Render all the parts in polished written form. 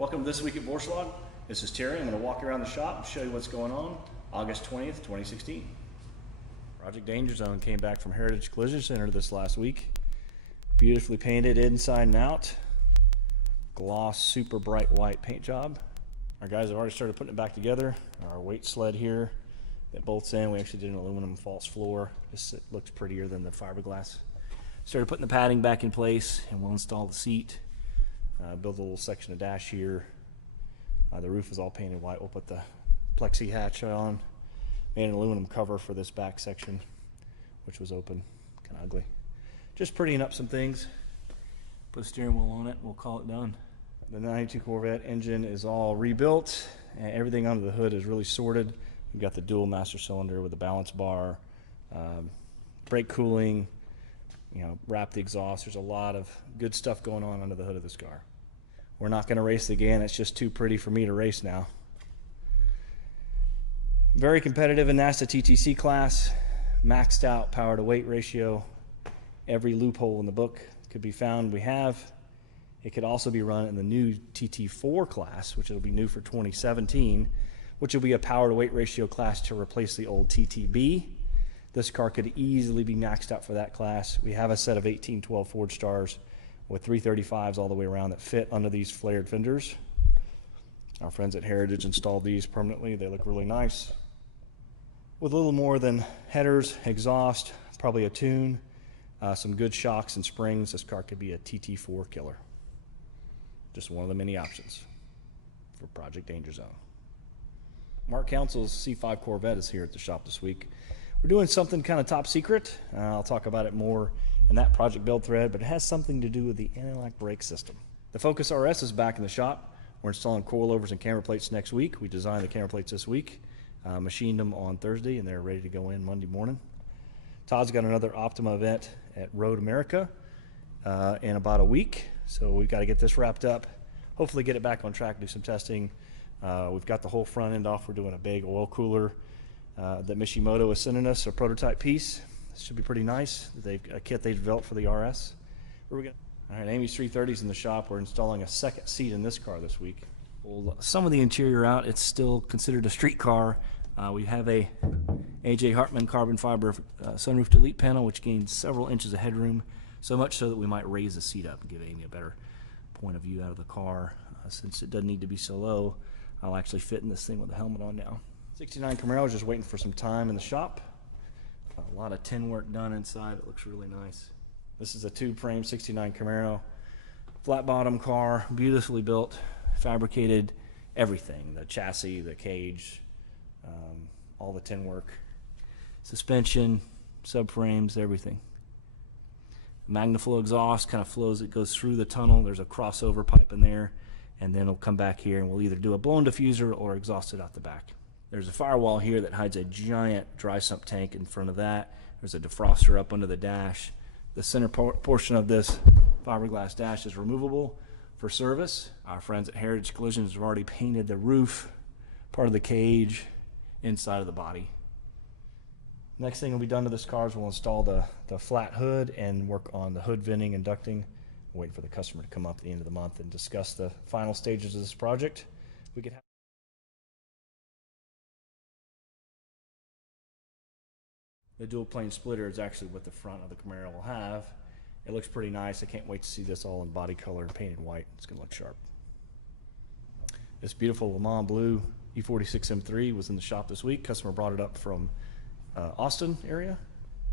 Welcome to This Week at Vorshlag. This is Terry. I'm going to walk around the shop and show you what's going on August 20th, 2016. Project Danger Zone came back from Heritage Collision Center this last week. Beautifully painted inside and out. Gloss, super bright white paint job. Our guys have already started putting it back together. Our weight sled here that bolts in. We actually did an aluminum false floor. This looks prettier than the fiberglass. Started putting the padding back in place, and we'll install the seat. Build a little section of dash here. The roof is all painted white. We'll put the plexi hatch on. Made an aluminum cover for this back section, which was open, kind of ugly. Just prettying up some things. Put a steering wheel on it, we'll call it done. The 92 Corvette engine is all rebuilt, and everything under the hood is really sorted. We've got the dual master cylinder with the balance bar, brake cooling, wrap the exhaust. There's a lot of good stuff going on under the hood of this car. We're not going to race again. It's just too pretty for me to race now. Very competitive in NASA TTC class. Maxed out power to weight ratio. Every loophole in the book could be found. We have. It could also be run in the new TT4 class, which will be new for 2017, which will be a power to weight ratio class to replace the old TTB. This car could easily be maxed out for that class. We have a set of 1812 Ford Stars with 335s all the way around that fit under these flared fenders. Our friends at Heritage installed these permanently. They look really nice. With a little more than headers, exhaust, probably a tune, some good shocks and springs, this car could be a TT4 killer. Just one of the many options for Project Danger Zone. Mark Council's C5 Corvette is here at the shop this week. We're doing something kind of top secret. I'll talk about it more in that project build thread, but it has something to do with the anti-lock brake system. The Focus RS is back in the shop. We're installing coilovers and camera plates next week. We designed the camera plates this week, machined them on Thursday, and they're ready to go in Monday morning. Todd's got another Optima event at Road America in about a week, so we've got to get this wrapped up, hopefully get it back on track, do some testing. We've got the whole front end off. We're doing a big oil cooler that Mishimoto is sending us, a prototype piece. This should be pretty nice. A kit they developed for the RS. All right, Amy's 330's in the shop. We're installing a second seat in this car this week. Pulled some of the interior out. It's still considered a street car. We have a A.J. Hartman carbon fiber sunroof delete panel, which gains several inches of headroom, so much so that we might raise the seat up and give Amy a better point of view out of the car. Since it doesn't need to be so low, I'll actually fit in this thing with the helmet on now. 69 Camaro is just waiting for some time in the shop. A lot of tin work done inside. It looks really nice. This is a tube-frame 69 Camaro. Flat bottom car, beautifully built, fabricated everything. The chassis, the cage, all the tin work. Suspension, subframes, everything. Magnaflow exhaust kind of flows, it goes through the tunnel. There's a crossover pipe in there, and then it'll come back here and we'll either do a blown diffuser or exhaust it out the back. There's a firewall here that hides a giant dry sump tank in front of that. There's a defroster up under the dash. The center portion of this fiberglass dash is removable for service. Our friends at Heritage Collisions have already painted the roof, part of the cage, inside of the body. Next thing will be done to this car is we'll install the flat hood and work on the hood venting and ducting. Wait for the customer to come up at the end of the month and discuss the final stages of this project. We could have the dual plane splitter is actually what the front of the Camaro will have. It looks pretty nice. I can't wait to see this all in body color and painted white. It's going to look sharp. This beautiful Le Mans blue E46 M3 was in the shop this week. Customer brought it up from Austin area.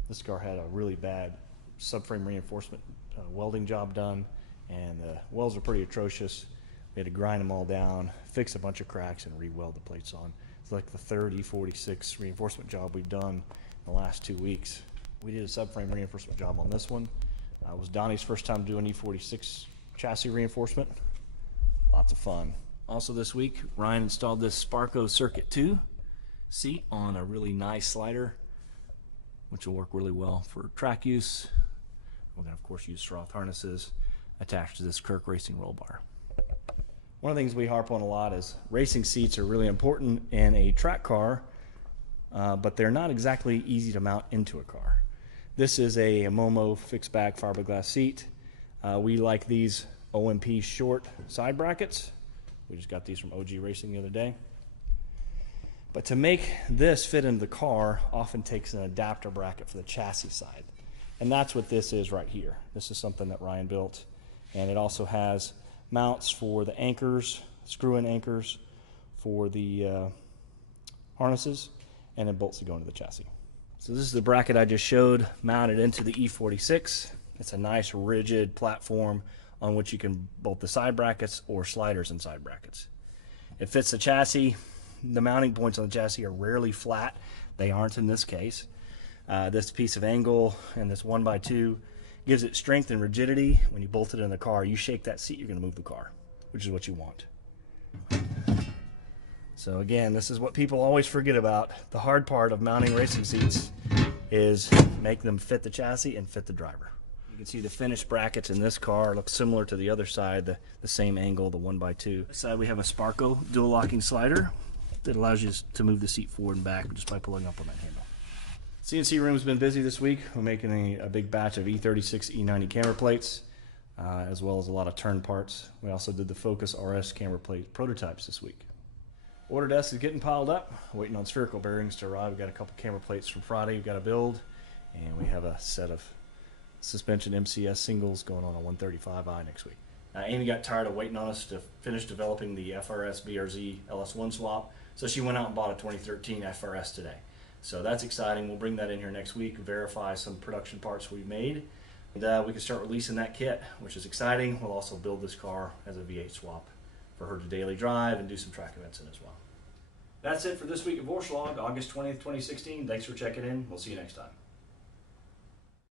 This car had a really bad subframe reinforcement welding job done, and the welds are pretty atrocious. We had to grind them all down, fix a bunch of cracks, and re-weld the plates on. It's like the third E46 reinforcement job we've done the last 2 weeks. We did a subframe reinforcement job on this one. It was Donnie's first time doing E46 chassis reinforcement. Lots of fun. Also this week, Ryan installed this Sparco Circuit 2 seat on a really nice slider, which will work really well for track use. We're going to, of course, use Sroth harnesses attached to this Kirk Racing roll bar. One of the things we harp on a lot is racing seats are really important in a track car, but they're not exactly easy to mount into a car. This is a Momo fixed back fiberglass seat. We like these OMP short side brackets. We just got these from OG Racing the other day. But to make this fit into the car often takes an adapter bracket for the chassis side. And that's what this is right here. This is something that Ryan built. And it also has mounts for the anchors, screw-in anchors for the harnesses, and then bolts that go into the chassis. So this is the bracket I just showed mounted into the E46. It's a nice rigid platform on which you can bolt the side brackets or sliders and side brackets. It fits the chassis. The mounting points on the chassis are rarely flat. They aren't in this case. This piece of angle and this 1x2 gives it strength and rigidity. When you bolt it in the car, you shake that seat, you're going to move the car, which is what you want. So again, this is what people always forget about. The hard part of mounting racing seats is make them fit the chassis and fit the driver. You can see the finished brackets in this car look similar to the other side, the same angle, the 1x2. This side we have a Sparco dual locking slider that allows you to move the seat forward and back just by pulling up on that handle. CNC room's been busy this week. We're making a big batch of E46 E90 camera plates, as well as a lot of turn parts. We also did the Focus RS camera plate prototypes this week. Order desk is getting piled up, waiting on spherical bearings to arrive. We've got a couple camera plates from Friday we've got to build, and we have a set of suspension MCS singles going on a 135i next week. Amy got tired of waiting on us to finish developing the FRS BRZ LS1 swap, so she went out and bought a 2013 FRS today. So that's exciting. We'll bring that in here next week, verify some production parts we've made, and we can start releasing that kit, which is exciting. We'll also build this car as a V8 swap for her to daily drive and do some track events in as well. That's it for this week of Vorshlag, August 20th, 2016. Thanks for checking in. We'll see you next time.